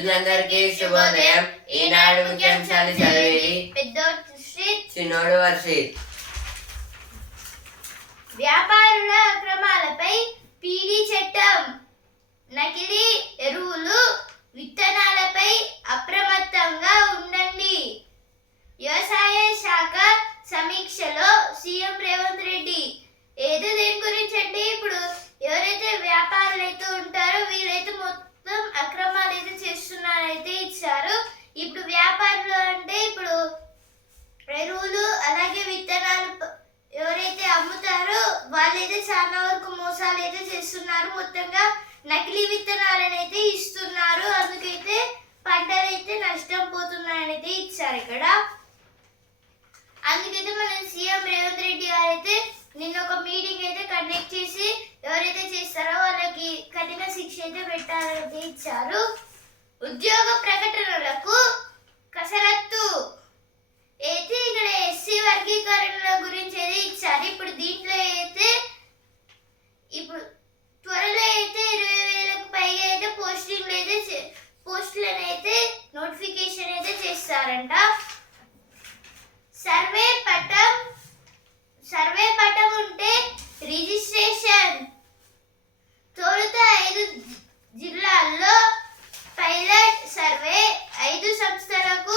మిత్రులందరికీ శుభోదయం. ఈనాడు ముఖ్యాంశాలు చదివేది చిన్నోడు వర్షిత్. వ్యాపారుల అక్రమాలపై పీడీ చట్టం, నకిలీ ఎరువులు, విత్తనాలపై అప్రమత్తంగా ఉండండి. వ్యవసాయ శాఖ సమీక్షలో సీఎం రేవంత్ రెడ్డి. ఏదో దేని గురించి అంటే ఇప్పుడు ఎవరైతే వ్యాపారులు అయితే ఉంటారో వీళ్ళైతే మొత్తం అక్రమాలు అయితే చేస్తున్నారైతే ఇచ్చారు. ఇప్పుడు వ్యాపారులు అంటే ఇప్పుడు ఎరువులు అలాగే విత్తనాలు ఎవరైతే అమ్ముతారో వాళ్ళైతే చాలా వరకు మోసాలు అయితే చేస్తున్నారు. మొత్తంగా నకిలీ విత్తనాలను అయితే ఇస్తున్నారు. అందుకైతే పంటలు అయితే నష్టం పోతున్నాయని అయితే ఇచ్చారు ఇక్కడ. అందుకైతే మన సీఎం రేవంత్ రెడ్డి గారు అయితే నిన్న ఒక మీటింగ్ అయితే కండక్ట్ చేసి ఎవరైతే చేస్తారో వాళ్ళకి కఠిన శిక్ష అయితే పెట్టాలని ఇచ్చారు. ఉద్యోగ ప్రకటనలకు కసరత్తు అయితే ఇక్కడ ఎస్సీ వర్గీకరణల గురించి అయితే ఇచ్చారు. ఇప్పుడు దీంట్లో అయితే ఇప్పుడు త్వరలో అయితే 20,000కు పైగా అయితే పోస్టులను అయితే నోటిఫికేషన్ అయితే చేస్తారంట. సర్వే పటం ఉంటే రిజిస్ట్రేషన్. తొలుత 5 జిల్లాల్లో పైలట్ సర్వే, 5 సంస్థలకు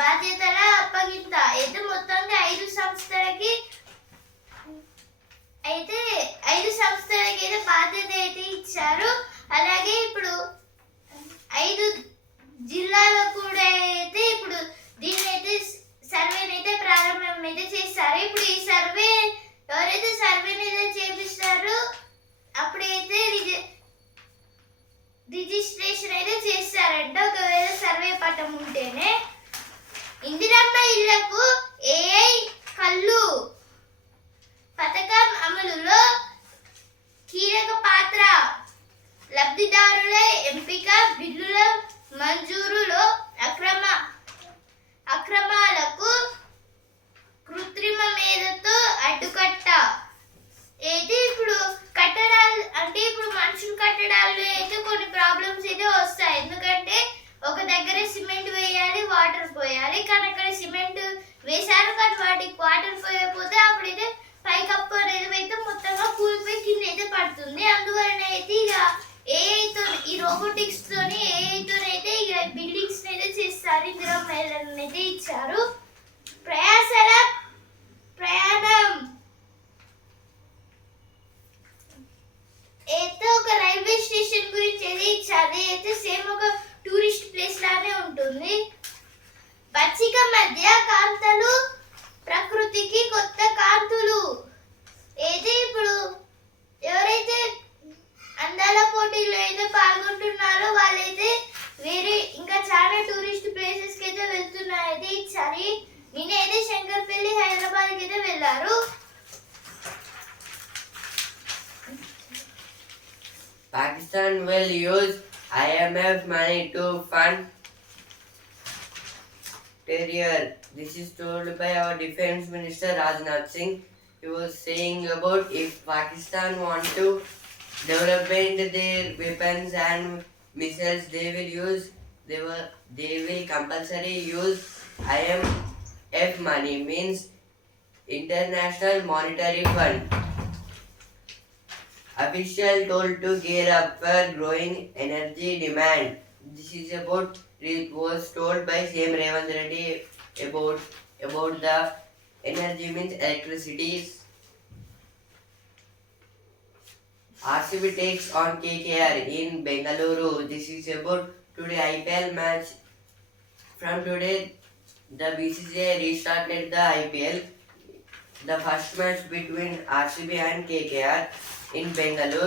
బాధ్యతల అప్పగింత. అయితే మొత్తంగా 5 సంస్థలకి అయితే బాధ్యత అయితే ఇచ్చారు. అలాగే ఇప్పుడు 5 జిల్లాలకు కూడా అయితే ఇప్పుడు దీన్ని అయితే సర్వేని అయితే ప్రారంభం అయితే చేస్తారు. ఇప్పుడు ఈ సర్వే ఎవరైతే సర్వేని అయితే చేపిస్తారో అప్పుడైతే రిజిస్ట్రేషన్ అయితే చేస్తారంట. ఒకవేళ సర్వే పటం ఉంటేనే. ఇందిరమ్మ ఇళ్లకు ఏఐ కళ్ళు పథకం అమలులో కీలక పాత్ర. లబ్ధిదారుల ఎంపిక, బిల్లుల మంజూరులో అక్రమాలకు కృత్రిమ మేధతో అడ్డుకట్ట. అయితే ఇప్పుడు కట్టడాలు అంటే ఇప్పుడు మనుషులు కట్టడాలు అయితే కొన్ని ప్రాబ్లమ్స్ అయితే వస్తాయి. ఎందుకంటే ఒక దగ్గర సిమెంట్ వేయాలి, వాటర్ పోయాలి. కానీ అక్కడ సిమెంట్ వేశారు కానీ వాటికి వాటర్ పోయకపోతే అప్పుడైతే పైకప్పు అనేది అయితే మొత్తంగా కూలిపోయి కింద అయితే పడుతుంది. అందువలన అయితే ఇక ఏఐతో ఈ రోబోటిక్స్ తోని ఏఐతోనైతే ఇక బిల్డింగ్స్ అయితే చేస్తారు. ఇందులో మహిళలను అయితే ఇచ్చారు. ప్రయాణం అయితే ఒక రైల్వే స్టేషన్ గురించి అయితే ఇచ్చారు. అయితే సేమ్ ఒక టూరిస్ట్ ప్లేస్ లానే ఉంటుంది. పచ్చిక మధ్య కాంతలు, ప్రకృతికి కొత్త కాంతులు. అయితే ఇప్పుడు ఎవరైతే అందాల పోటీల్లో అయితే పాల్గొంటున్నారో వాళ్ళైతే వేరే ఇంకా చాలా టూరిస్ట్ ప్లేసెస్ కి అయితే వెళ్తున్నారైతే ఇచ్చారు. నేనైతే శంకర్పల్లి, హైదరాబాద్ కి అయితే వెళ్ళారు. Pakistan will use IMF money to fund terror. This is told by our Defense Minister Rajnath Singh. He was saying about if Pakistan want to develop their weapons and missiles, they will compulsory use IMF money, means International Monetary Fund. Official told to gear up for growing energy demand. This is it was told by CM Ravindra Reddy about the energy, means electricity. RCB takes on KKR in Bengaluru. This is about today IPL match. From today, the BCCI restarted the IPL. The first match between RCB and KKR in Bengaluru.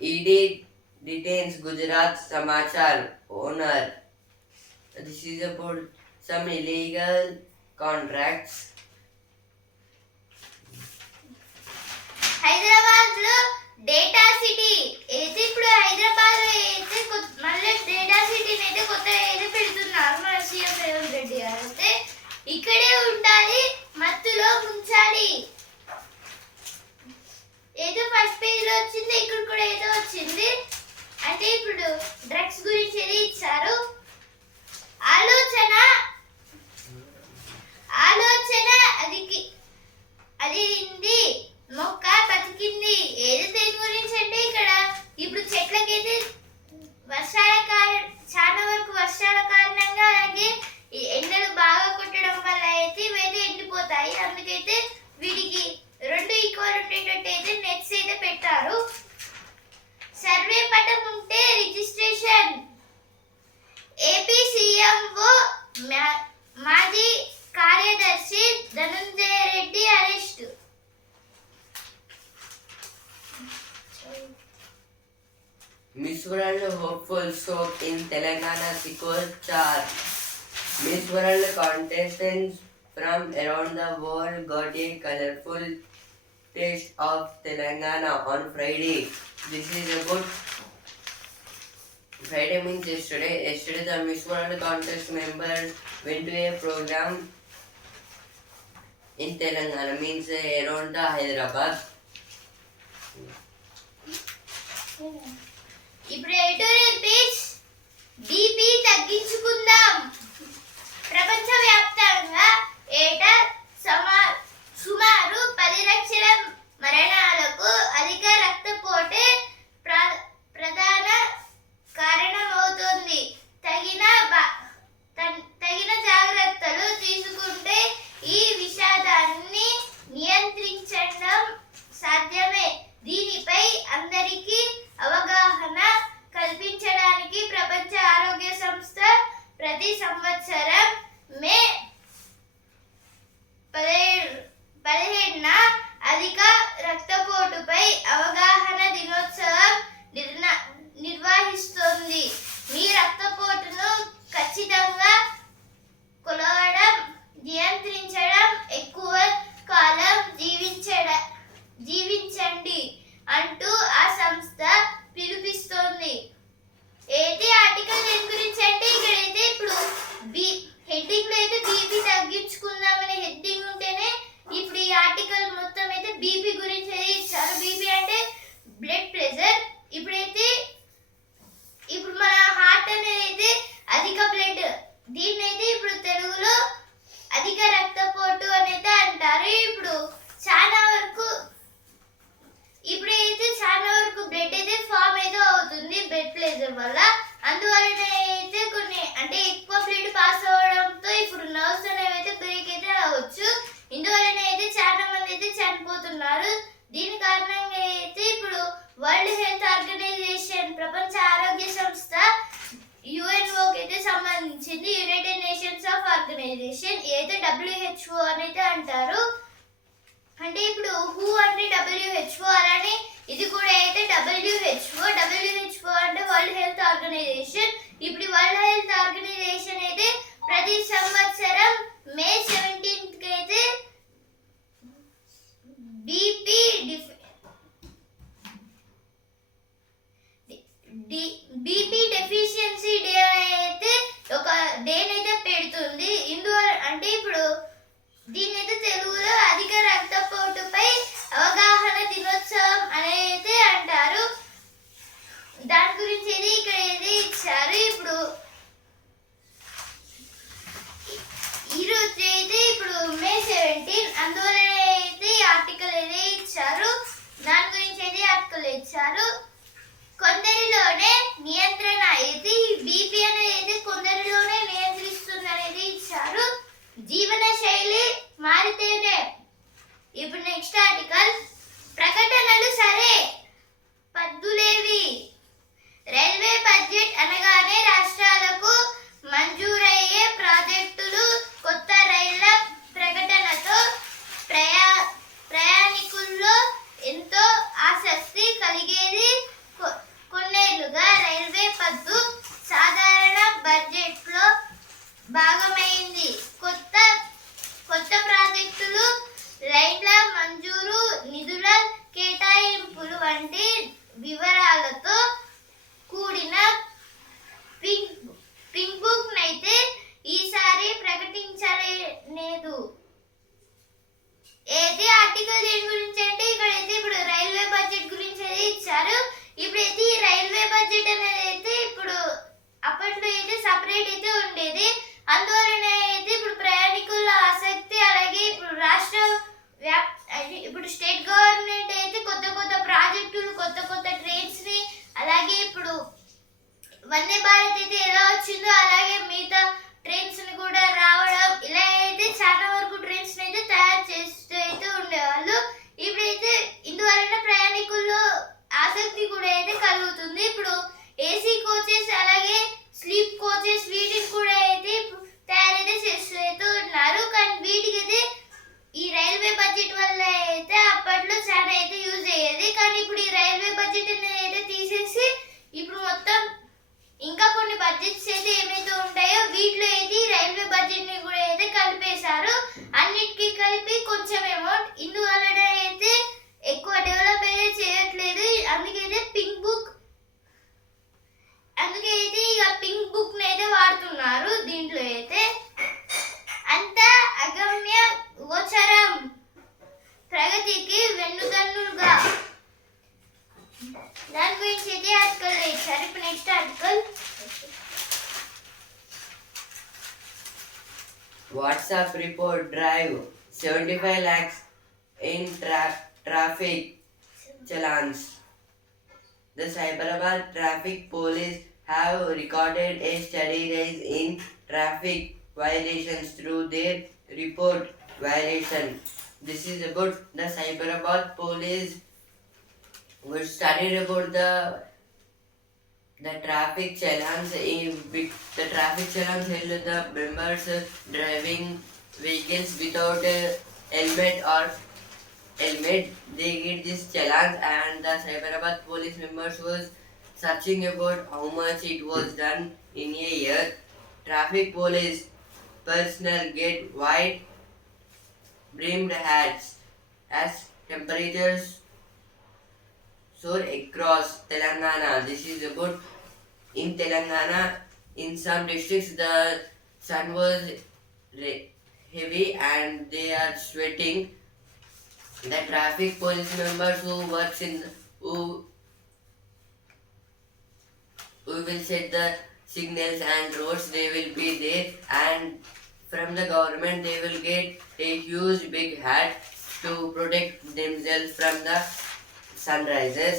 ED detains Gujarat Samachar owner. This is about some illegal contracts. Hyderabad లో data city అయితే ఇప్పుడు హైదరాబాద్ లో అయితే మళ్ళీ data సిటీని అయితే కొత్తగా అయితే పెడుతున్నారు మన సీఎం రేవంత్ రెడ్డి గారు. అయితే ఇక్కడే ఉండాలి, మత్తులో ముంచాలి. ఏదో ఫస్ట్ పేజ్ లో వచ్చింది, ఇక్కడ కూడా ఏదో వచ్చింది. అయితే ఇప్పుడు డ్రగ్స్ గురించి Miss World hopeful soap in Telangana secures charge. Miss World contestants from around the world got a colorful taste of Telangana on Friday. This is about Friday means yesterday. Yesterday the Miss World contest members went to a program in Telangana means around the Hyderabad. ఇప్పుడు editorial page BP తగ్గించుకుందాం. ప్రపంచవ్యాప్తంగా ఏటా సుమారు 10 లక్షల మరణాలకు అధిక రక్తపోటే ప్రధాన కారణమవుతోంది. తగిన జాగ్రత్తలు తీసుకుంటే ఈ విషాదాన్ని నియంత్రించడం సాధ్యమే. దీనిపై అందరికీ అవగాహన కల్పించడానికి ప్రపంచ ఆరోగ్య సంస్థ ప్రతి సంవత్సరం మే 17న అధిక రక్తపోటుపై అవగాహన దినోత్సవం నిర్వహిస్తోంది. మీ రక్తపోటును ఖచ్చితంగా కొలవడం, నియంత్రించడం, ఎక్కువ కాలం జీవించండి అంటూ ఆ సంస్థ పిలుపిస్తోంది. అయితే ఆర్టికల్ దేని గురించి అంటే ఇక్కడైతే ఇప్పుడు హెడ్డింగ్ లో అయితే బీపీ తగ్గించుకుందాం అనే హెడ్డింగ్ ఉంటేనే ఇప్పుడు ఈ ఆర్టికల్ మొత్తం అయితే బీపీ గురించి ఇచ్చారు. బీపీ అంటే బ్లడ్ ప్రెషర్. ఇప్పుడు మన హార్ట్ అనేది అయితే అధిక బ్లడ్, దీన్ని అయితే ఇప్పుడు తెలుగులో అధిక రక్తపోటు అనేది అంటారు. ఇప్పుడైతే చాలా వరకు బ్లడ్ అయితే ఫామ్ అయితే అవుతుంది బ్లడ్ ప్రెషర్ వల్ల. అందువలన అయితే కొన్ని అంటే ఎక్కువ బ్లడ్ పాస్ అవడంతో ఇప్పుడు నర్వ్స్ అనేవి అయితే బ్రేక్ అయితే అవ్వచ్చు. ఇందువలన అయితే చాలా మంది అయితే చనిపోతున్నారు. దీని కారణంగా అయితే ఇప్పుడు వరల్డ్ హెల్త్ ఆర్గనైజేషన్, ప్రపంచ ఆరోగ్య సంస్థ, యుఎన్ఓకి అయితే సంబంధించింది, యునైటెడ్ నేషన్స్ ఆఫ్ ఆర్గనైజేషన్, ఏదైతే WHO అని అయితే అంటారు. అంటే ఇప్పుడు హూ అంటే WHO, అలానే ఇది కూడా అయితే WHO అంటే వరల్డ్ హెల్త్ ఆర్గనైజేషన్. ఇప్పుడు వరల్డ్ హెల్త్ ఆర్గనైజేషన్ అయితే ప్రతి సంవత్సరం మే 17కి అయితే బీపీ డెఫిషియన్సీ డే అయితే ఒక డేని అయితే పెడుతుంది. ఇందువల్ల అంటే ఇప్పుడు దీన్ని అయితే తెలుగులో అధిక రక్తపోటుపై అవగాహన దినోత్సవం అనేది అయితే అంటారు. దాని గురించి అయితే ఇక్కడ అయితే ఇచ్చారు. ఇప్పుడు ఈరోజు అయితే ఇప్పుడు మే 17, అందువల్ల అయితే ఈ ఆర్టికల్ అయితే ఇచ్చారు. దాని గురించి అయితే ఆర్టికల్ ఇచ్చారు. కొందరిలోనే నియంత్రణ అయితే ఈ బీపీ అనేది అయితే కొందరిలోనే నియంత్రిస్తుంది అనేది ఇచ్చారు. జీవన శైలి మారితేనే. ఇప్పుడు నెక్స్ట్ ఆర్టికల్ ప్రకటనలు సరే, పద్దులేవి. రైల్వే బడ్జెట్ అనగానే రాష్ట్రాలకు మంజూరయ్యే ప్రాజెక్టులు, కొత్త రైళ్ల ప్రకటనతో ప్రయాణికుల్లో ఎంతో ఆసక్తి కలిగేది. కొన్నేళ్లుగా రైల్వే పద్దు సాధారణ బడ్జెట్లో భాగమైంది. కొత్త ప్రాజెక్టులు, రైళ్ల మంజూరు, నిధుల కేటాయింపులు వంటి వివరాలతో కూడిన పింక్ బుక్ నైతే ఈసారి ప్రకటించలేదు. ఏది ఆర్టికల్ దేని గురించి అంటే ఇక్కడైతే ఇప్పుడు రైల్వే బడ్జెట్ గురించి అయితే ఇచ్చారు. ఇప్పుడైతే ఈ రైల్వే బడ్జెట్ అనేది అయితే ఇప్పుడు అప్పట్లో అయితే సపరేట్ అయితే ఉండేది. అందువలన అయితే ఇప్పుడు ప్రయాణికుల ఆసక్తి, అలాగే ఇప్పుడు ఇప్పుడు స్టేట్ గవర్నమెంట్ అయితే కొత్త ప్రాజెక్టులు, కొత్త ట్రైన్స్ ని, అలాగే ఇప్పుడు వందే భారత్ అయితే ఎలా వచ్చిందో అలాగే మిగతా ట్రైన్స్ ని కూడా రావడం, ఇలా అయితే చాలా వరకు ట్రైన్స్ ని అయితే తయారు చేస్తూ అయితే ఉండేవాళ్ళు. ఇప్పుడైతే ఇందువలన ప్రయాణికుల్లో ఆసక్తి కూడా అయితే కలుగుతుంది. ఇప్పుడు ఏసీ కోచెస్, అలాగే స్లీప్ కోచెస్, వీటిని కూడా అయితే తయారైతే చేస్తూ అయితే ఉన్నారు. కానీ వీటికైతే ఈ రైల్వే బడ్జెట్ వల్ల అయితే అప్పట్లో చాలా అయితే యూజ్ అయ్యేది. కానీ ఇప్పుడు ఈ రైల్వే బడ్జెట్ అనేది అయితే తీసేసి ఇప్పుడు మొత్తం పింక్ బుక్ అయితే వాడుతున్నారు. దీంట్లో అయితే అంత అగమ్య గోచరం, ప్రగతికి వెన్నుదన్నుగా, దాని గురించి అయితే ఆర్టికల్ ఇచ్చారు. ఇప్పుడు next article, WhatsApp report drive 75 lakhs in traffic challans. The Cyberabad traffic police have recorded a steady rise in traffic violations through their report violation. This is about the Cyberabad police, which studied about the traffic challans. The traffic challans held the members driving vehicles without helmet or helmet. They get this challenge, and the Cyberabad police members was searching about how much it was done in a year. Traffic police personnel get white brimmed hats as temperatures soar across Telangana. This is about in Telangana. In some districts, the sun was heavy and they are sweating. The traffic police members who works in who will set the signals and roads, they will be there, and from the government they will get a huge big hat to protect themselves from the sunrises.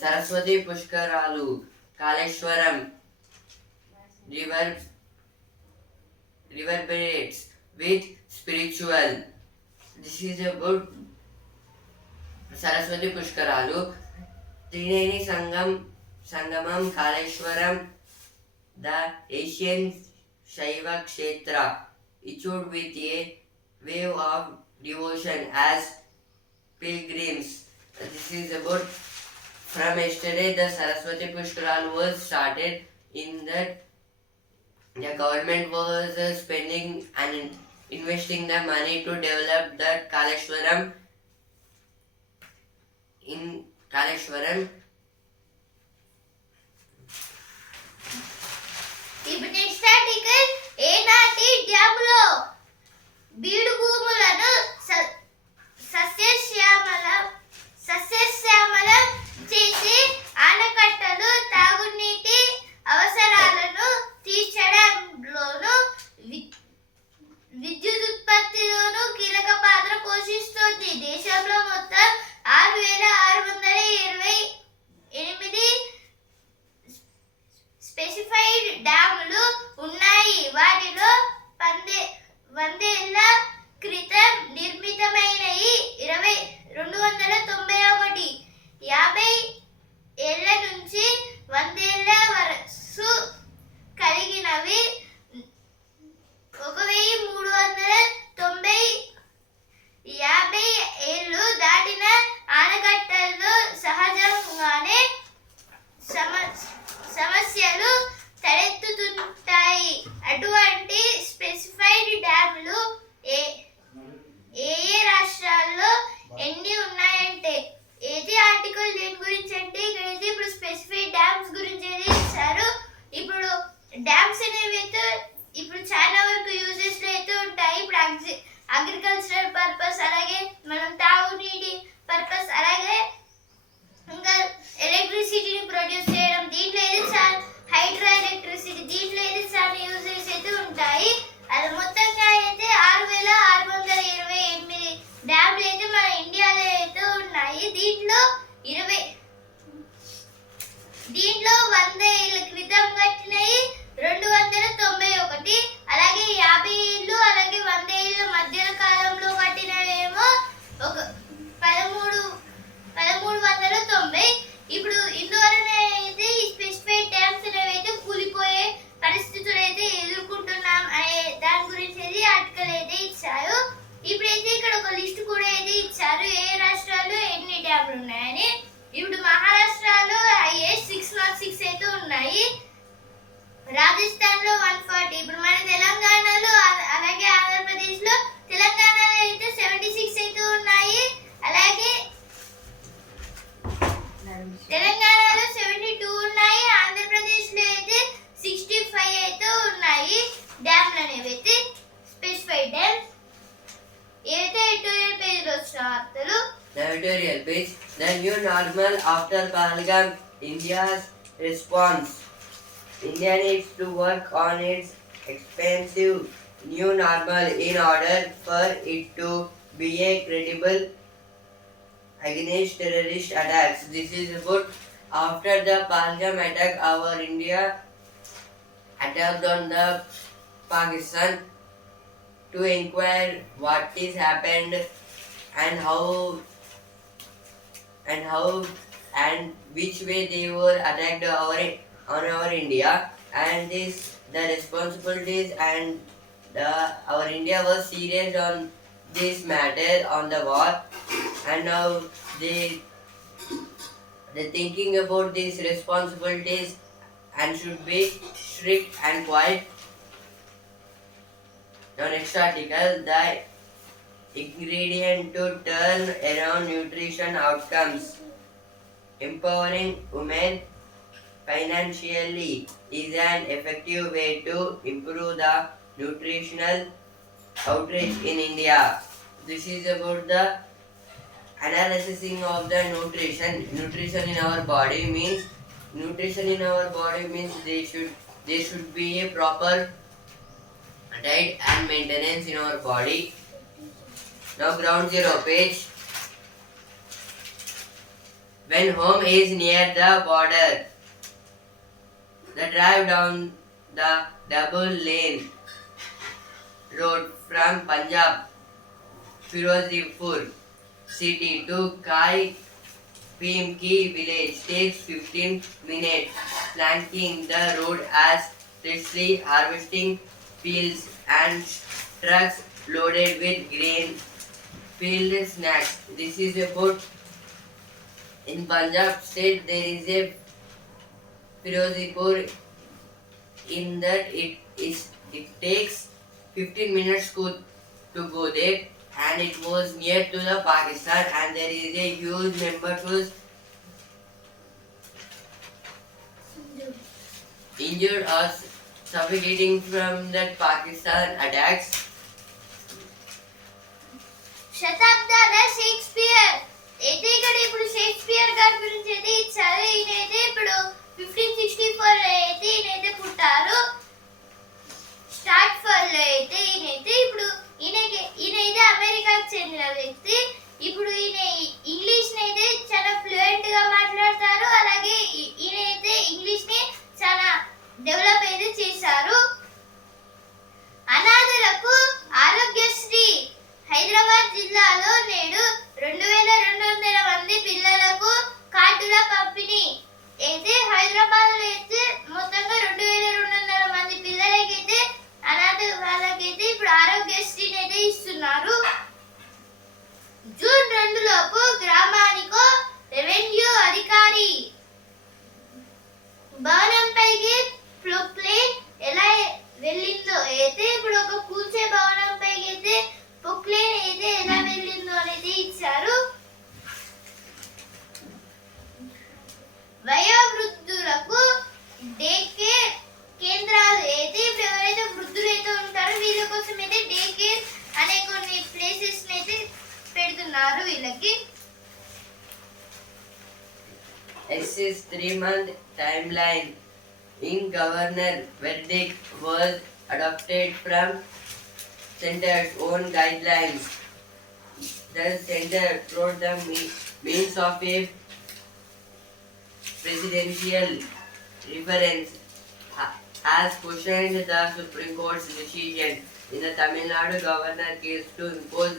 Saraswati Pushkaralu, Kaleshwaram reverberates with spiritual. This is about Saraswati Pushkaralu, Trineni Sangamam Kaleshwaram, the Asian Shaiva Kshetra, issued with a wave of devotion as pilgrims. This is about from yesterday. The Saraswati Pushkaral was started. In that, the government was spending and investing the money to develop that Kaleshwaram. In Kaleshwaram, ఇప్పుడు next article, ఏనాటి డ్యాములో బీడు భూములను సస్యశ్యామలం చేసి ఆనకట్టలు తాగునీటి అవసరాలను తీర్చడంలోను విద్యుదుత్పత్తిలోను కీలక పాత్ర పోషిస్తోంది. దేశంలో మొత్తం 6,628 స్పెసిఫైడ్ డ్యాములు ఉన్నాయి. వాటిలో 100 ఏళ్ల క్రితం నిర్మితమైనవి 291, 50 ఏళ్ల నుంచి 100 ఏళ్ల వయస్సు కలిగినవి 1390, 50 ఏళ్లు దాటిన ఆనకట్టల్లో సహజంగానే సమస్యలు తలెత్తుతుంటాయి. అటువంటి స్పెసిఫైడ్ డ్యాములు ఏ ఏ రాష్ట్రాల్లో ఎన్ని ఉన్నాయంటే, ఏది ఆర్టికల్ దేని గురించి అంటే ఇక్కడైతే ఇప్పుడు స్పెసిఫైడ్ డ్యామ్స్ గురించి అయితే ఇచ్చారు. ఇప్పుడు డ్యామ్స్ అనేవి అయితే ఇప్పుడు చాలా వరకు యూజెస్ అయితే ఉంటాయి. ఇప్పుడు అగ్రికల్చరల్ పర్పస్, అలాగే మనం తాగునీటి పర్పస్, అలాగే ఇంకా ఎలక్ట్రిసిటీని ప్రొడ్యూస్ చేయడం, దీంట్లో అయితే చాలా హైడ్రో ఎలక్ట్రిసిటీ, దీంట్లో అయితే చాలా యూజెస్ అయితే ఉంటాయి. అది మొత్తంగా అయితే 6,628 డ్యామ్లు అయితే మన ఇండియాలో అయితే ఉన్నాయి. దీంట్లో 100 ఏళ్ల క్రితం కట్టినవి 291, అలాగే 50 ఏళ్ళు, అలాగే 100 ఏళ్ళ మధ్య కాలంలో కట్టినవేమో 1390. ఇప్పుడు ఇందువలన అయితే ఈ స్పెసిఫైడ్ డ్యామ్స్ అనేవి అయితే కూలిపోయే పరిస్థితులు అయితే ఎదుర్కొంటున్నాం అనే దాని గురించి అయితే ఆర్టికల్ అయితే ఇచ్చారు. ఇప్పుడైతే ఇక్కడ ఒక లిస్ట్ కూడా అయితే ఇచ్చారు, ఏ రాష్ట్రాల్లో ఎన్ని డ్యామ్లు ఉన్నాయని. ఇప్పుడు మహారాష్ట్రలో 606 అయితే ఉన్నాయి, రాజస్థాన్ లో 140, ఇప్పుడు మన తెలంగాణలో అలాగే ఆంధ్రప్రదేశ్ లో, తెలంగాణలో అయితే 76 అయితే ఉన్నాయి, అలాగే తెలంగాణలో The new normal after Pahalgam, India's response. India needs to work on its expensive new normal in order for it to be a credible against terrorist attacks. This is about after the Pahalgam attack, our India attacked on the Pakistan to inquire what is happened and how and which way they were attacked on our India, and this the responsibilities and our India was serious on this matter on the war, and now they they thinking about these responsibilities and should be strict and quiet. Now next article, the ingredient to turn around nutrition outcomes. Empowering women financially is an effective way to improve the nutritional outreach in India. This is about the analyzing of the nutrition. Nutrition in our body means there should be a proper diet and maintenance in our body. Now ground zero page. When home is near the border, the drive down the double lane road from Punjab, Firozpur city to Kai Pimki village takes 15 minutes. Planting the road as freshly harvesting fields and trucks loaded with grain field snacks. This is about in Punjab state there is a Firozpur in that it takes 15 minutes to go there, and it was near to the Pakistan, and there is a huge number was injured or suffocating from that Pakistan attacks. శతాబ్దాల Shakespeare అయితే ఇక్కడ ఇప్పుడు Shakespeare గారి గురించి అయితే ఇచ్చారు. ఈయనైతే ఇప్పుడు 1564 అయితే ఈయనైతే పుట్టారు. స్టాట్ఫర్డ్ లో అయితే ఈయనైతే ఇప్పుడు ఈయనైతే అమెరికాకు చెందిన వ్యక్తి. ఇప్పుడు ఈయన ఇంగ్లీష్ అయితే చాలా ఫ్లూయెంట్ గా మాట్లాడతారు. అలాగే ఈయనైతే ఇంగ్లీష్ ని చాలా డెవలప్ అయితే చేశారు. అనాథలకు ఆరోగ్యశ్రీ హైదరాబాద్ జిల్లాలో నేడు 2200 మంది పిల్లలకు కార్డుల పంపిణీ అయితే హైదరాబాద్ లో అయితే మొత్తంగా 2200 మంది పిల్లలకైతే అనాథ వాళ్ళకైతే ఇప్పుడు ఆరోగ్యశ్రీని అయితే ఇస్తున్నారు. జూన్ 2 లోపు గ్రామానికో రెవెన్యూ అధికారి భవనంపైకి ప్లేన్ ఎలా వెళ్ళిందో అయితే ఇప్పుడు ఒక కూల్చే భవనంపైకి అయితే పొక్లేన్ అయితే ఎలా వెళ్ళిందో అనేది ఇచ్చారు. వయోవృద్ధులకు డే కేర్ కేంద్రాలు అయితే ఇప్పుడు ఎవరైతే వృద్ధులు అయితే ఉంటారో వీళ్ళ కోసం అయితే డే కేర్ అనే కొన్ని ప్లేసెస్ అయితే పెడుతున్నారు వీళ్ళకి. Axis 3-month timeline in Governor verdict was adopted from center's own guidelines. The center, through the means of a presidential reference, has questioned the Supreme Court's decision in the Tamil Nadu governor case to impose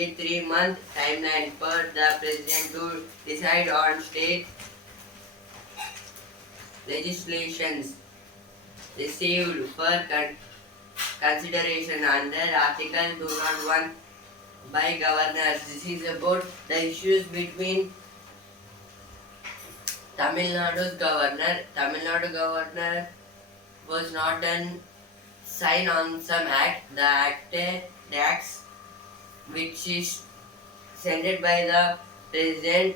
a 3-month timeline for the president to decide on state legislations received for consideration under Article 201 by governors. This is about the issues between Tamil Nadu's governor. Tamil Nadu governor was not done sign on some act. The acts which is sent by the president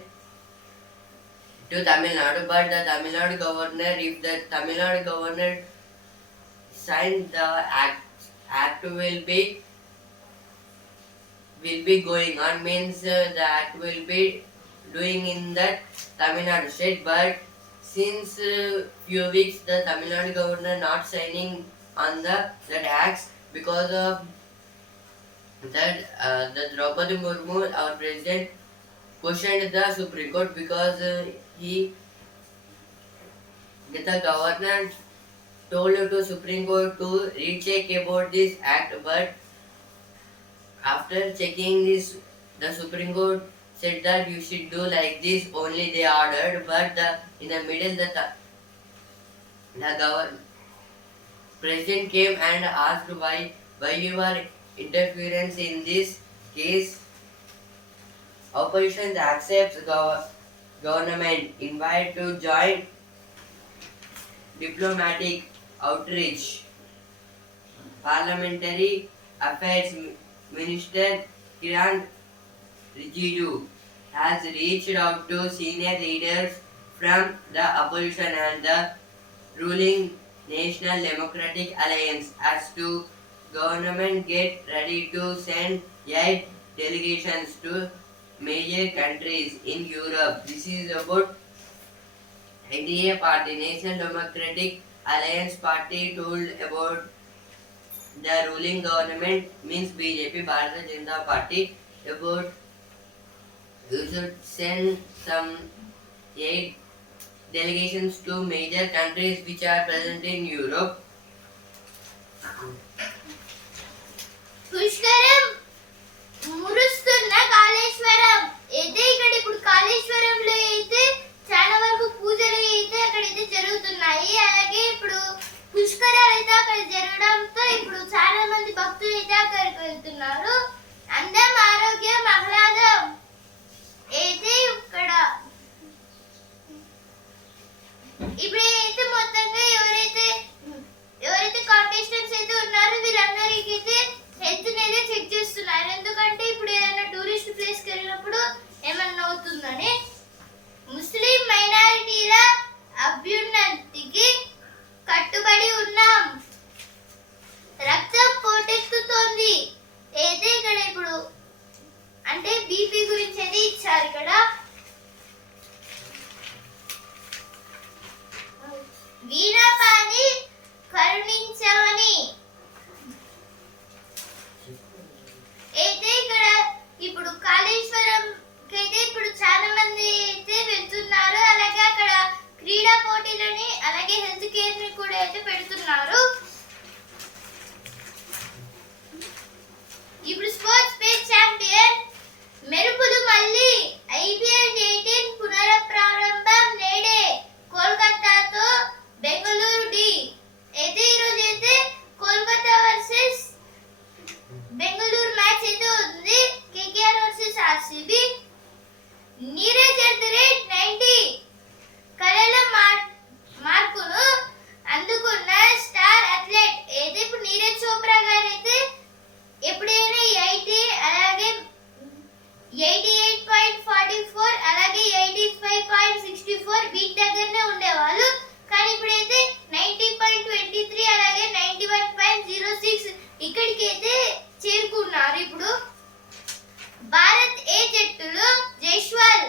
to Tamil Nadu, but the Tamil Nadu governor, if the Tamil Nadu governor sign the act will be going on, means the act will be doing in that Tamil Nadu state. But since few weeks, the Tamil Nadu governor not signing on that acts because of that the Draupadi Murmu, our president, questioned the Supreme Court because the governor told to Supreme Court to recheck about this act, but after checking this, the Supreme Court said that you should do like this. Only they ordered, but in the middle the president came and asked why you are interference in this case. Opposition accepts government invite to join diplomatic outreach. Parliamentary Affairs Minister Kiran Rijiju has reached out to senior leaders from the opposition and the ruling National Democratic Alliance as to government get ready to send 8 delegations to major countries in Europe. This is about NDA party, National Democratic Alliance party, told about the ruling government means BJP, Bharatiya Janata Party, about you should send some 8 delegations to major countries which are present in Europe. పుష్కరం మురుస్తున్న కాళేశ్వరం అయితే ఇక్కడ ఇప్పుడు కాళేశ్వరంలో అయితే చాలా వరకు పూజలు అయితే అక్కడైతే జరుగుతున్నాయి. అలాగే ఇప్పుడు పుష్కరాలు అయితే అక్కడ జరగడంతో ఇప్పుడు చాలా మంది భక్తులు అయితే అక్కడికి వెళ్తున్నారు. అందం ఆరోగ్యం ఆహ్లాదం అయితే ఇక్కడ ఇప్పుడు అయితే మొత్తంగా ఎవరైతే కాంటెస్టెంట్స్ అయితే ఉన్నారో వీళ్ళందరికీ అయితే హెల్త్ అయితే చెక్ చేస్తున్నారు. ఎందుకంటే ఇప్పుడు ఏదైనా టూరిస్ట్ ప్లేస్కి వెళ్ళినప్పుడు ఏమన్నా అవుతుందని. ముస్లిం మైనారిటీల అభ్యున్నతికి కట్టుబడి ఉన్నాం. రక్తం పోటెత్తుతోంది అయితే ఇక్కడ ఇప్పుడు అంటే బీపీ గురించి అయితే ఇచ్చారు ఇక్కడ. వీణపాని కరుణించమని అయితే ఇక్కడ ఇప్పుడు కాళేశ్వరం అయితే ఇప్పుడు చాలా మంది అయితే వెళ్తున్నారు. అలాగే అక్కడ క్రీడా పోటీలని అలాగే హెల్త్ కేర్ ని కూడా అయితే పెడుతున్నారు. ఇప్పుడు స్పోర్ట్స్ పేజ్ ఛాంపియన్ మెరుపులు మళ్ళీ ఐపీఎల్ 18 పునఃప్రారంభం నేడే కోల్కతాతో బెంగళూరు డి అయితే ఈరోజు అయితే కోల్కతా వర్సెస్ బెంగళూరు మ్యాచ్ అయితే ఉంది. KKR versus RCB. Neeraj at the rate 90 కళల మార్కును అందుకున్న స్టార్ అథ్లెట్ అయితే ఇప్పుడు నీరజ్ చోప్రా గారు అయితే ఎప్పుడైనా 80 అలాగే 88.44 అలాగే 85.64 వీటి దగ్గరనే ఉండేవాళ్ళు. కానీ ఇప్పుడైతే 90.23 అలాగే 91.06 ఇక్కడికైతే చేరుకున్నారు. ఇప్పుడు భారత్ ఏ జట్టులో జైస్వాల్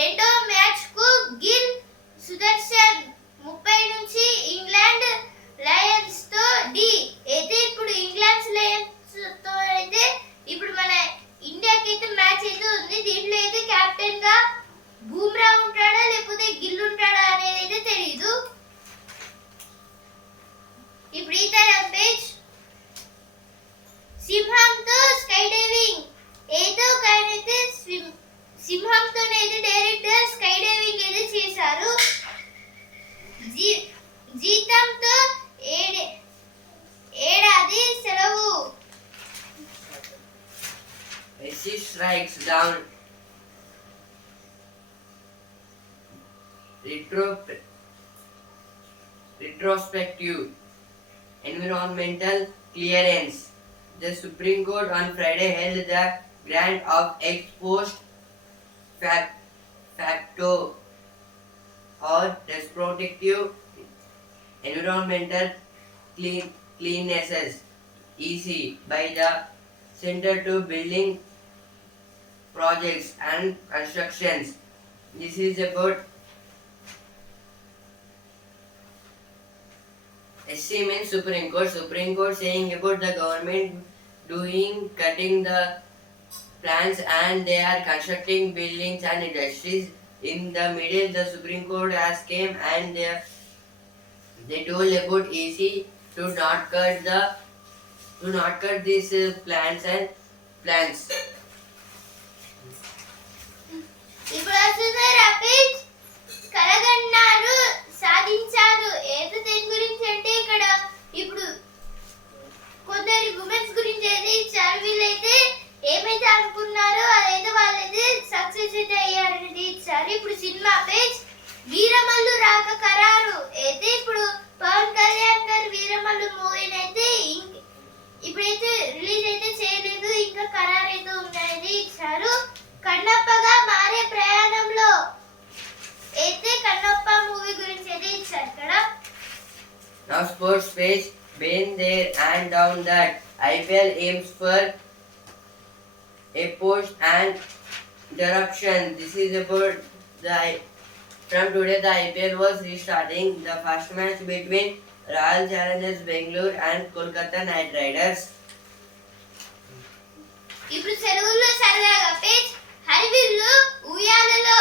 రెండో మ్యాచ్ కు గిల్ సుదర్శన్ 30 నుంచి ఇంగ్లాండ్ లయన్స్ తో డి అయితే ఇప్పుడు ఇంగ్లాండ్ లయన్స్ తో అయితే ఇప్పుడు మన ఇండియాకి అయితే మ్యాచ్ అయితే ఉంది. దీంట్లో అయితే కెప్టెన్ గా బూమ్రా ఉంటాడా లేకపోతే గిల్ ఉంటాడా అనేది అయితే తెలియదు. ఇప్పుడు ఈ తరం పేజ్ సింహంతో స్కై డైవింగ్ ఏదో అయితే సింహంతోనైతే డైరెక్ట్ గా స్కై డైవింగ్ అయితే చేశారు. జీతంతో ఏడాది సెలవు. Messi strikes down retrospective environmental clearance. The Supreme Court on Friday held the grant of ex post facto or retrospective environmental cleannesses (EC) by the Center to Building Projects and Constructions this is about SC means Supreme Court. Supreme Court saying about the government doing cutting the plants and they are constructing buildings and industries. In the middle, the Supreme Court has came and they told about EC to not cut these plants and plants. ఇప్పుడు వస్తుంది రఫీజ్ కలగన్నారు సాధించారు ఏదో దేని గురించి అంటే ఇక్కడ ఇప్పుడు కొందరు ఉమెన్స్ గురించి అయితే ఇచ్చారు వీళ్ళైతే ఏమైతే అనుకున్నారో అదైతే వాళ్ళైతే సక్సెస్ అయితే అయ్యారనేది ఇచ్చారు ఇప్పుడు సినిమా పేజ్ వీరమల్లు రాక ఖరారు అయితే ఇప్పుడు పవన్ కళ్యాణ్ గారు వీరమల్లు మూవీని అయితే ఇప్పుడైతే రిలీజ్ అయితే చేయలేదు ఇంకా ఖరారు అయితే ఉందనేది ఇచ్చారు కన్నప్పగా మారే ప్రయాణంలో అయితే కన్నప్ప మూవీ గురించి అయితే ఇచ్చారు ఇక్కడ Now sports page, been there and down that IPL aims for a post and direction. This is about from today the IPL was restarting. The first match between Royal Challengers Bangalore and Kolkata Knight Riders. ఇప్పుడు చెరువుల్లో సరదాగా page హరివిల్లు ఉయ్యాలలో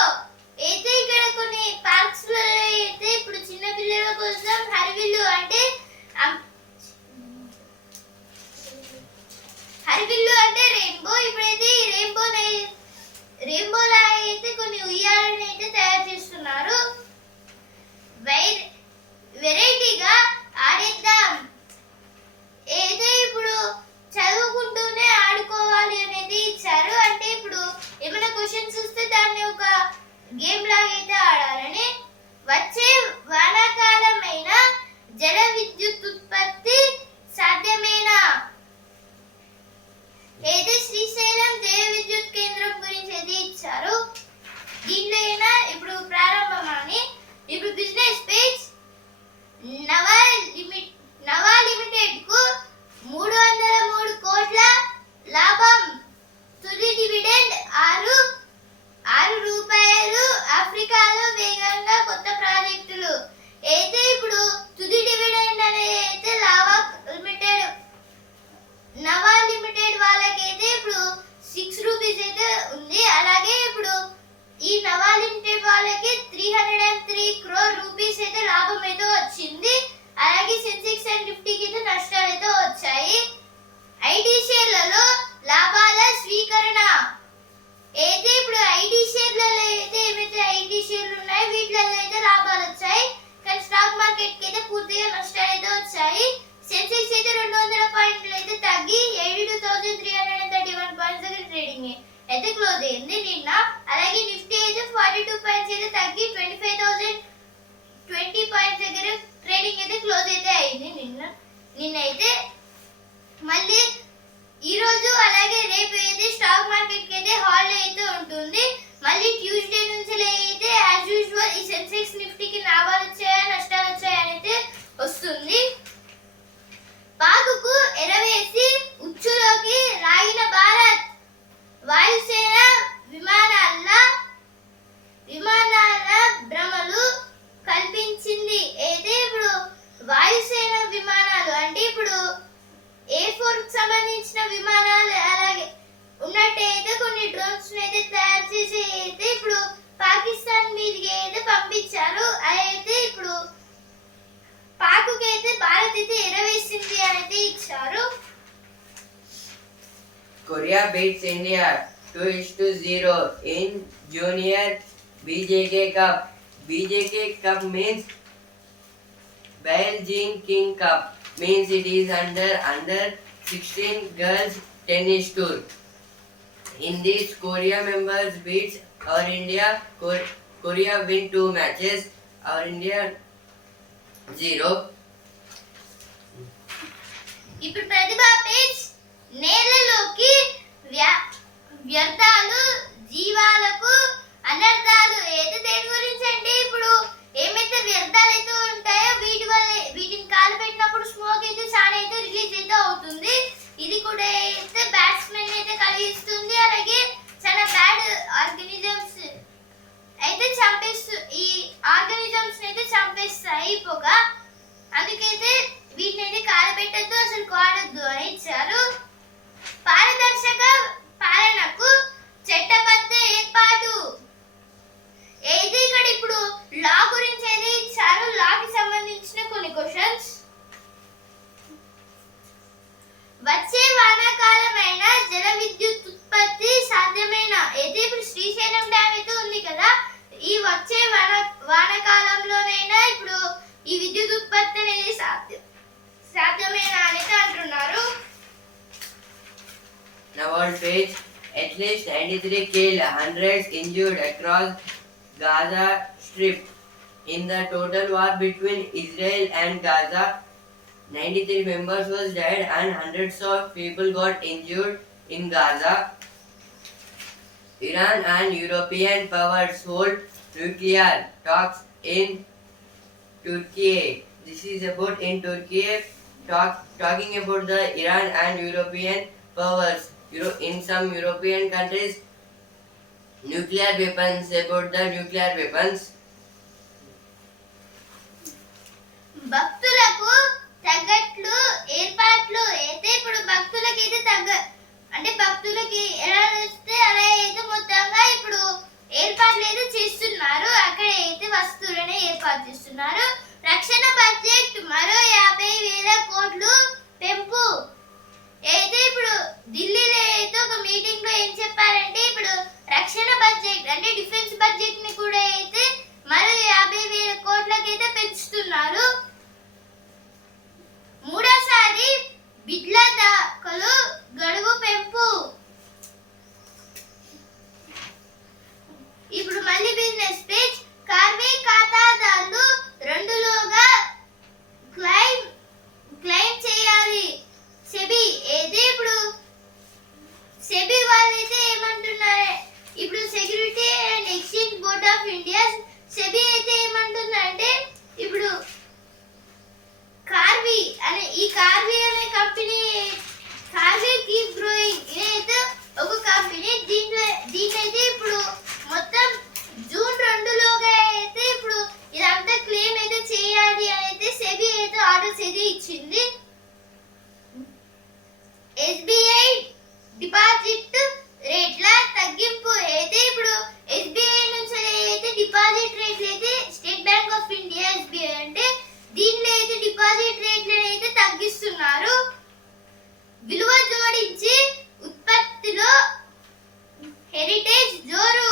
అయితే ఇక్కడ కొన్ని parks లో అయితే ఇప్పుడు చిన్న పిల్లల కోసం హరివిల్లు అంటే హరివిల్లు అంటే రెయిన్బో ఇప్పుడైతే ఈ రెయిన్బో లాగా అయితే కొన్ని ఉయ్యాలని అయితే తయారు చేస్తున్నారు వెరైటీగా ఆడేద్దాం అయితే ఇప్పుడు చదువుకుంటూనే ఆడుకోవాలి అనేది ఇచ్చారు అంటే ఇప్పుడు ఏమైనా క్వశ్చన్స్ వస్తే దాన్ని ఒక గేమ్ లాగా అయితే ఆడాలని వచ్చే వానాకాలమైన జల విద్యుత్ ఉత్పత్తి సాధ్యమేనా అయితే శ్రీశైలం జల విద్యుత్ కేంద్రం గురించి అయితే ఇచ్చారు దీంట్లో అయినా ఇప్పుడు ప్రారంభమని ఇప్పుడు బిజినెస్ పేజ్ నవా లిమిటెడ్ కు 303 కోట్ల లాభం తుది డివిడెండ్ 6 రూపాయలు ఆఫ్రికాలో వేగంగా కొత్త ప్రాజెక్టులు అయితే ఇప్పుడు తుది డివిడెండ్ అనేది అయితే నవా లిమిటెడ్ వాళ్ళకైతే ఇప్పుడు 6 రూపీస్ అయితే ఉంది అలాగే ఇప్పుడు ఈ నవా లిమిటెడ్ వాళ్ళకి 303 crore రూపీస్ అయితే లాభం అయితే వచ్చింది అలాగే సెన్సెక్స్ అండ్ నిఫ్టీకి అయితే నష్టాలు అయితే వచ్చాయి ఐటీ షేర్లలో లాభాల స్వీకరణ అయితే ఇప్పుడు ఐటీ షేర్లలో అయితే ఏమైతే ఐటీ షేర్లు ఉన్నాయో వీటిలో అయితే లాభాలు వచ్చాయి కానీ స్టాక్ మార్కెట్ కి అయితే పూర్తిగా నష్టాలు అయితే వచ్చాయి సెన్సెక్స్ అయితే 200 పాయింట్లు అయితే తగ్గి 82,331 పాయింట్స్ దగ్గర ట్రేడింగ్ అయితే క్లోజ్ అయింది నిన్న అలాగే నిఫ్టీ అయితే 42 పాయింట్స్ అయితే తగ్గి 25,020 పాయింట్స్ దగ్గర ట్రేడింగ్ అయితే క్లోజ్ అయితే అయింది నిన్నైతే మళ్ళీ ఈ రోజు అలాగే రేపు అయితే స్టాక్ మార్కెట్ కి అయితే హాలిడే అయితే ఉంటుంది మళ్ళీ ట్యూస్డే నుంచి అయితే యాజ్ యూజువల్ ఈ సెన్సెక్స్ నిఫ్టీకి లాభాలు వచ్చాయా నష్టాలు వచ్చాయా అయితే వస్తుంది పాకుకు ఎరవేసి ఉచ్చులోకి రాగిన భారత్ వాయుసేన విమానాల భ్రమలు కల్పించింది అయితే ఇప్పుడు వాయుసేన విమానాలు అంటే ఇప్పుడు ఎయిర్ ఫోర్స్ సంబంధించిన విమానాలు అలాగే ఉన్నట్టయితే కొన్ని డ్రోన్స్ అయితే తయారు చేసి అయితే ఇప్పుడు పాకిస్తాన్ మీదకి అయితే పంపించారు అయితే ఇప్పుడు పాకుకి అయితే భారత్ అయితే ఎరవేసింది అని అయితే ఇచ్చారు Korea beats India 2-0 in Junior BJK Cup. BJK Cup means Beijing King Cup. Means it is under 16 girls tennis tour. In this, Korea members beats our India. Korea win 2 matches. Our India 0. ఇప్పుడు ప్రతిభ page నేలలోకి వ్యర్థాలు జీవాలకు అనర్థాలు ఏదో దేని గురించి అంటే ఇప్పుడు ఏమైతే వ్యర్థాలు అయితే ఉంటాయో వీటిని కాలు పెట్టినప్పుడు స్మోక్ అయితే చాలా అయితే రిలీజ్ అయితే అవుతుంది ఇది కూడా అయితే బ్యాట్స్మెన్ అయితే కలిగిస్తుంది అలాగే చాలా బ్యాడ్ ఆర్గానిజమ్స్ అయితే ఈ ఆర్గానిజమ్స్ అయితే చంపేస్తాయి పొగ. అందుకైతే వీటిని అయితే కాలబెట్టద్దు, అసలు వాడొద్దు అని ఇచ్చారు. పారదర్శక పాలనకు చట్టబద్ధ ఏర్పాటు. అయితే ఇక్కడ ఇప్పుడు లా గురించి అయితే ఇచ్చారు. లాకి సంబంధించిన కొన్ని క్వశ్చన్స్. వచ్చే వానాకాలమైన జల విద్యుత్ ఉత్పత్తి సాధ్యమైన. అయితే ఇప్పుడు శ్రీశైలం డ్యామ్ అయితే ఉంది కదా, ఈ వచ్చే వానాకాలంలోనైనా ఇప్పుడు ఈ విద్యుత్ ఉత్పత్తి అనేది సాధ్యమేనా అనేది అంటున్నారు. Now on page, at least 93 killed, hundreds injured across Gaza Strip. In the total war between Israel and Gaza, 93 members was dead and hundreds of people got injured in Gaza. Iran and European powers hold nuclear talks in Turkey. This is about in Turkey talking about the Iran and European powers. In some European countries, nuclear weapons, about the nuclear weapons. భక్తులకు తగ్గట్లు ఏర్పాట్లు. అయితే ఇప్పుడు భక్తులకి అయితే అంటే భక్తులకి ఎలా వస్తే అలా అయితే మొత్తంగా ఇప్పుడు ఏర్పాట్లు అయితే చేస్తున్నారు. అక్కడ అయితే వస్తువులను ఏర్పాటు చేస్తున్నారు. రక్షణ బడ్జెట్ మరో 50,000 కోట్లు పెంపు. అయితే ఇప్పుడు ఢిల్లీలో అయితే ఒక మీటింగ్ లో ఏం చెప్పారంటే ఇప్పుడు రక్షణ బడ్జెట్ అంటే డిఫెన్స్ బడ్జెట్ ని కూడా అయితే మరో 50,000 కోట్లకైతే పెంచుతున్నారు. మూడోసారి బిడ్ల దాఖలు గడువు పెంపు. ఇప్పుడు మళ్ళీ బిజినెస్ పేజ్. కార్మిక ఖాతాదారులు 2లోగా క్లెయిమ్ చేయాలి. సెబీ అయితే ఇప్పుడు సెబీ వాళ్ళైతే ఏమంటున్నారు, ఇప్పుడు security and exchange board of India SEBI అయితే ఏమంటుందంటే ఇప్పుడు కార్వి అనే కంపెనీ, కార్వి కీప్ గ్రోయింగ్ ఇదైతే ఒక కంపెనీ. దీనైతే ఇప్పుడు మొత్తం జూన్ 2లోగా అయితే ఇప్పుడు ఇదంతా క్లెయిమ్ అయితే చేయాలి అని అయితే సెబీ అయితే ఆర్డర్స్ అయితే ఇచ్చింది. ఎస్బీఐ డిపాజిట్ రేట్ల తగ్గింపు. అయితే ఇప్పుడు ఎస్బీఐ నుంచి అయితే డిపాజిట్ రేట్లు అయితే state bank of India SBI అంటే దీనిలో అయితే డిపాజిట్ రేట్లను అయితే తగ్గిస్తున్నారు. విలువ జోడించి ఉత్పత్తిలో హెరిటేజ్ జోరు.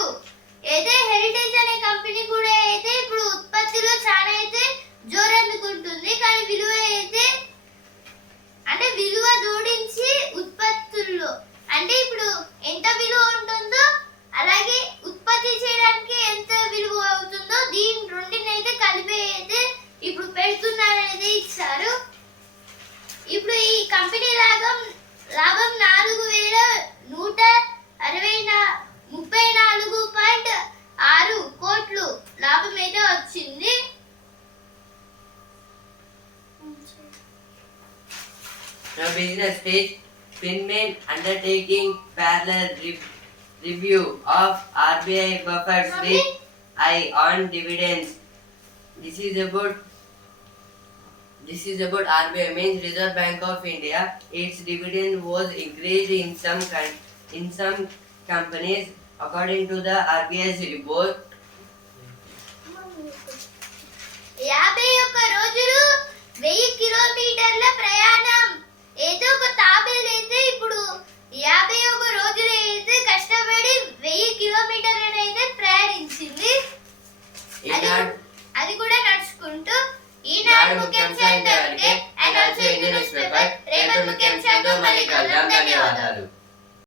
అయితే హెరిటేజ్ అనే కంపెనీ కూడా అయితే ఇప్పుడు ఉత్పత్తిలో చాలా అయితే జోరు అందుకుంటుంది. కానీ విలువ అయితే అంటే విలువ జోడించి ఉత్పత్తుల్లో అంటే ఇప్పుడు ఎంత విలువ ఉంటుందో అలాగే ఉత్పత్తి చేయడానికి ఎంత విలువ అవుతుందో దీని రెండింటిని అయితే కలిపి అయితే ఇప్పుడు పెడుతున్నారనేది ఇచ్చారు. ఇప్పుడు ఈ కంపెనీ లాభం 4,134.6 కోట్లు లాభం అయితే వచ్చింది. Now business page, FinMin undertaking parallel review of RBI buffers with eye on dividends. This is about RBI means Reserve Bank of India. Its dividend was increased in some companies according to the RBI's report. 51 రోజులు 1000 కిలోమీటర్ల ప్రయాణం. ఏదో ఒక తాబేలు అయితే ఇప్పుడు 51 రోజులు అయితే కష్టపడి 1000 కిలోమీటర్లను అయితే ప్రయాణించింది. అది కూడా నడుచుకుంటూ. ఈనాడు ముఖ్యాంశాలు and also Indian news paper. రేపటి ముఖ్యాంశాలతో మళ్ళీ కలుద్దాం. ధన్యవాదాలు.